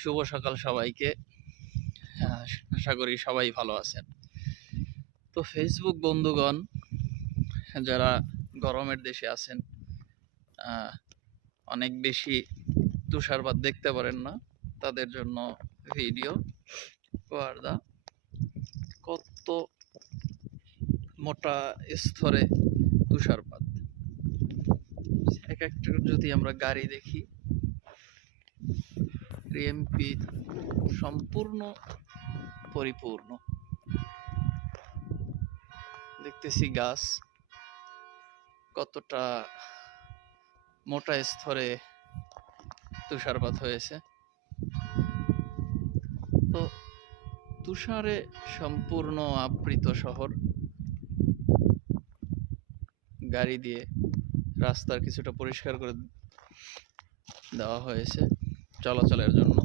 শুভ সকাল সবাইকে। আশা করি সবাই ভালো আছেন। তো ফেসবুক বন্ধুগণ, যারা গরমের দেশে আছেন, অনেক বেশি তুষারপাত দেখতে পারেন না, তাদের জন্য ভিডিও ওয়ার্দা কত মোটা স্তরে তুষারপাত। এক একটা যদি আমরা গাড়ি দেখি, এমপি সম্পূর্ণ পরিপূর্ণ, দেখতেছি গাছ কতটা মোটা স্তরে তুষারপাত হয়েছে। তো তুষারে সম্পূর্ণ আবৃত শহর, গাড়ি দিয়ে রাস্তার কিছুটা পরিষ্কার করে দেওয়া হয়েছে চলাচলের জন্য।